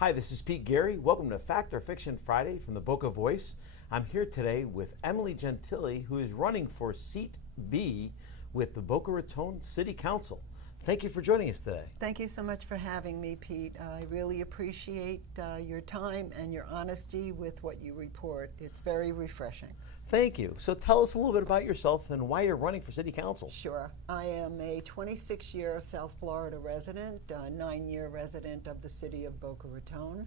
Hi, this is Pete Gary. Welcome to Fact or Fiction Friday from the Boca Voice. I'm here today with Emily Gentile, who is running for Seat B with the Boca Raton City Council. Thank you for joining us today. Thank you so much for having me, Pete. I really appreciate your time and your honesty with what you report. It's very refreshing. Thank you. So tell us a little bit about yourself and why you're running for City Council. Sure. I am a 26-year South Florida resident, 9-year resident of the city of Boca Raton.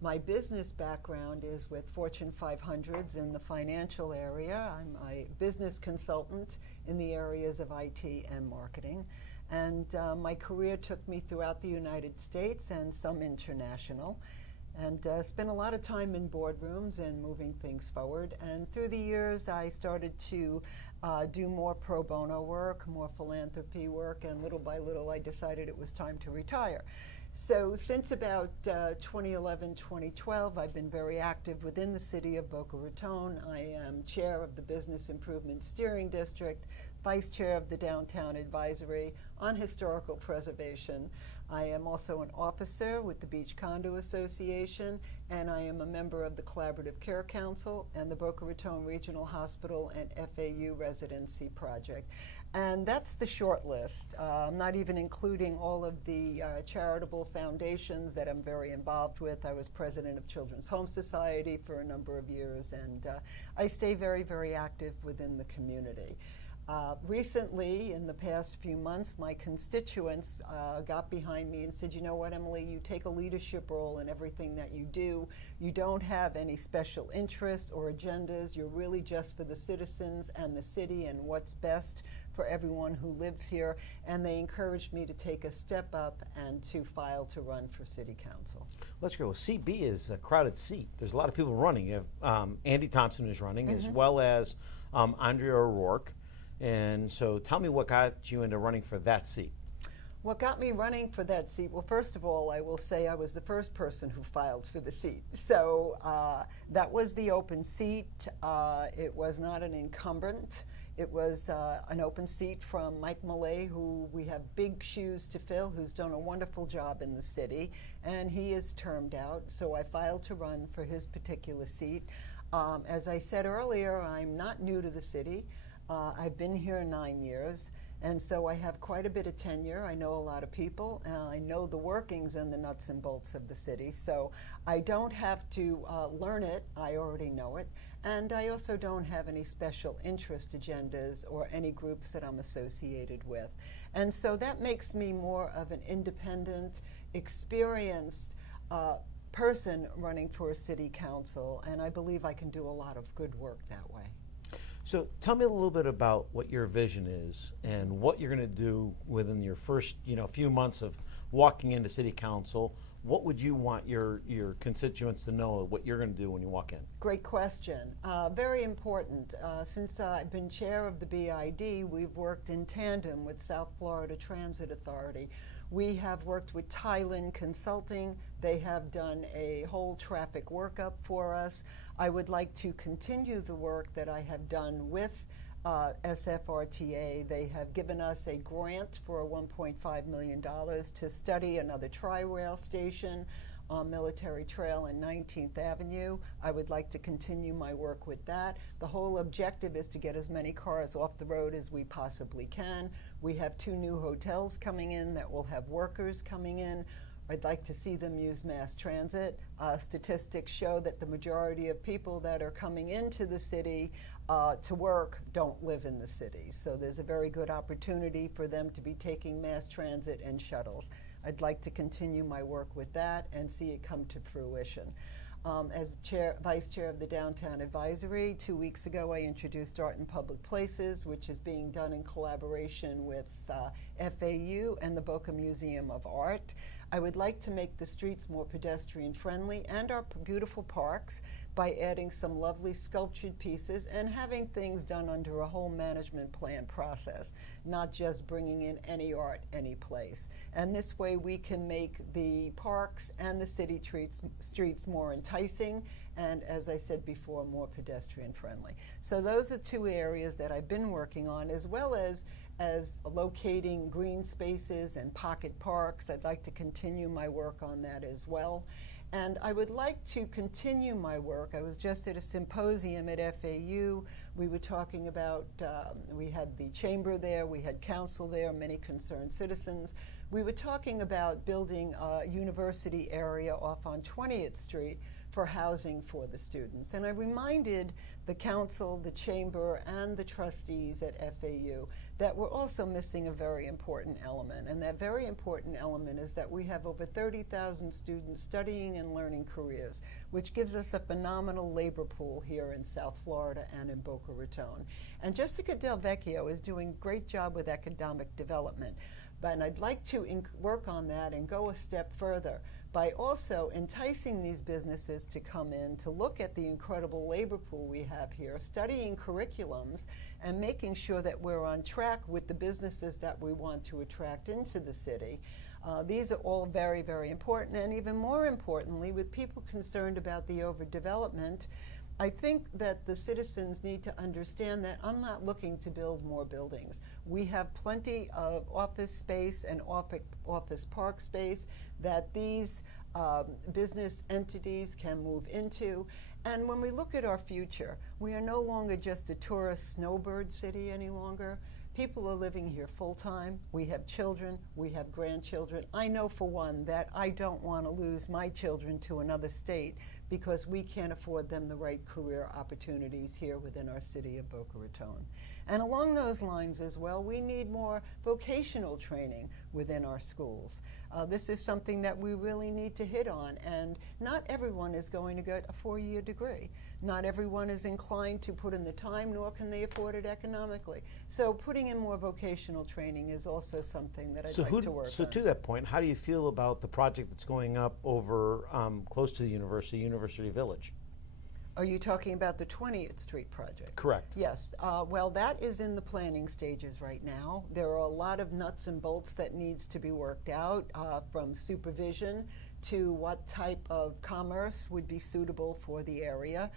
My business background is with Fortune 500s in the financial area. I'm a business consultant in the areas of IT and marketing. And my career took me throughout the United States and some international, and spent a lot of time in boardrooms and moving things forward. And through the years, I started to do more pro bono work, more philanthropy work, and little by little, I decided it was time to retire. So since about 2011, 2012, I've been very active within the city of Boca Raton. I am chair of the Business Improvement Steering District, vice chair of the Downtown Advisory on Historical Preservation. I am also an officer with the Beach Condo Association, and I am a member of the Collaborative Care Council and the Boca Raton Regional Hospital and FAU Residency Project. And that's the short list. I'm not even including all of the charitable foundations that I'm very involved with. I was president of Children's Home Society for a number of years, and I stay very, very active within the community. Recently, in the past few months, my constituents got behind me and said, you know what, Emily, you take a leadership role in everything that you do. You don't have any special interests or agendas. You're really just for the citizens and the city and what's best for everyone who lives here. And they encouraged me to take a step up and to file to run for City Council. Let's go. Seat B is a crowded seat. There's a lot of people running. You have, Andy Thomson is running, as well as Andrea O'Rourke. And so tell me what got you into running for that seat. What got me running for that seat? Well, first of all, I will say I was the first person who filed for the seat. So that was the open seat. It was not an incumbent. It was an open seat from Mike Mullaugh, who we have big shoes to fill, who's done a wonderful job in the city, and he is termed out. So I filed to run for his particular seat. As I said earlier, I'm not new to the city. I've been here 9 years, and so I have quite a bit of tenure. I know a lot of people, and I know the workings and the nuts and bolts of the city. So I don't have to learn it. I already know it. And I also don't have any special interest agendas or any groups that I'm associated with. And so that makes me more of an independent, experienced person running for a city council, and I believe I can do a lot of good work that way. So tell me a little bit about what your vision is and what you're going to do within your first, few months of walking into City Council. What would you want your constituents to know what you're going to do when you walk in? Great question. Very important. Since I've been chair of the BID, we've worked in tandem with South Florida Transit Authority. We have worked with Thailand Consulting. They have done a whole traffic workup for us. I would like to continue the work that I have done with SFRTA. They have given us a grant for $1.5 million to study another tri-rail station on Military Trail and 19th Avenue. I would like to continue my work with that. The whole objective is to get as many cars off the road as we possibly can. We have 2 new hotels coming in that will have workers coming in. I'd like to see them use mass transit. Statistics show that the majority of people that are coming into the city to work don't live in the city. So there's a very good opportunity for them to be taking mass transit and shuttles. I'd like to continue my work with that and see it come to fruition. As vice chair of the Downtown Advisory, 2 weeks ago I introduced Art in Public Places, which is being done in collaboration with FAU and the Boca Museum of Art. I would like to make the streets more pedestrian friendly and our beautiful parks by adding some lovely sculptured pieces and having things done under a whole management plan process, not just bringing in any art any place. And this way we can make the parks and the city streets more enticing and, as I said before, more pedestrian friendly. So those are 2 areas that I've been working on, as well as locating green spaces and pocket parks. I'd like to continue my work on that as well. And I would like to continue my work. I was just at a symposium at FAU. We were talking about, we had the chamber there, we had council there, many concerned citizens. We were talking about building a university area off on 20th Street for housing for the students. And I reminded the council, the chamber, and the trustees at FAU that we're also missing a very important element. And that very important element is that we have over 30,000 students studying and learning careers, which gives us a phenomenal labor pool here in South Florida and in Boca Raton. And Jessica Del Vecchio is doing a great job with economic development. And I'd like to work on that and go a step further by also enticing these businesses to come in to look at the incredible labor pool we have here, studying curriculums, and making sure that we're on track with the businesses that we want to attract into the city. These are all very, very important, and even more importantly, with people concerned about the overdevelopment, I think that the citizens need to understand that I'm not looking to build more buildings. We have plenty of office space and office park space that these business entities can move into. And when we look at our future, we are no longer just a tourist snowbird city any longer. People are living here full time. We have children, we have grandchildren. I know for one that I don't want to lose my children to another state because we can't afford them the right career opportunities here within our city of Boca Raton. And along those lines as well, we need more vocational training within our schools. This is something that we really need to hit on, and not everyone is going to get a 4-year degree. Not everyone is inclined to put in the time, nor can they afford it economically. So putting in more vocational training is also something that I'd like to work on. So to that point, how do you feel about the project that's going up over close to the University Village? Are you talking about the 20th Street project? Correct. Yes. Well, that is in the planning stages right now. There are a lot of nuts and bolts that needs to be worked out, from supervision to what type of commerce would be suitable for the area,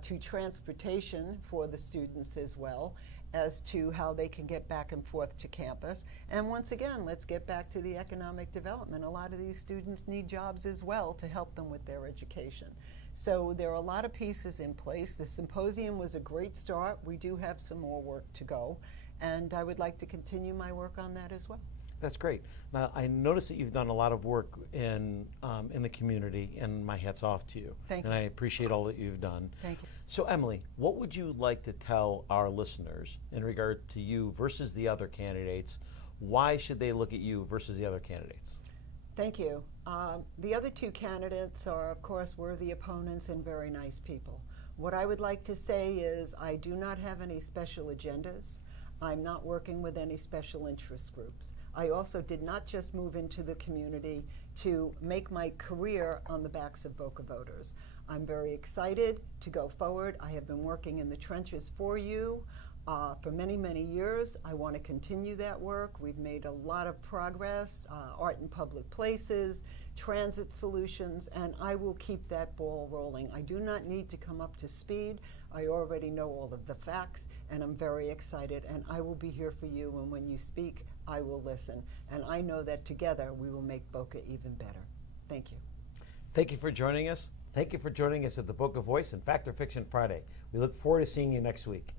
to transportation for the students as well, as to how they can get back and forth to campus. And once again, let's get back to the economic development. A lot of these students need jobs as well to help them with their education. So there are a lot of pieces in place. The symposium was a great start. We do have some more work to go, and I would like to continue my work on that as well. That's great. Now, I noticed that you've done a lot of work in the community, and my hat's off to you. Thank you. And I appreciate all that you've done. Thank you. So, Emily, what would you like to tell our listeners in regard to you versus the other candidates? Why should they look at you versus the other candidates? Thank you. The other two candidates are, of course, worthy opponents and very nice people. What I would like to say is I do not have any special agendas. I'm not working with any special interest groups. I also did not just move into the community to make my career on the backs of Boca voters. I'm very excited to go forward. I have been working in the trenches for you for many, many years. I want to continue that work. We've made a lot of progress, art in public places, transit solutions, and I will keep that ball rolling. I do not need to come up to speed. I already know all of the facts, and I'm very excited, and I will be here for you, and when you speak, I will listen. And I know that together we will make Boca even better. Thank you. Thank you for joining us. Thank you for joining us at the Boca Voice and Fact or Fiction Friday. We look forward to seeing you next week.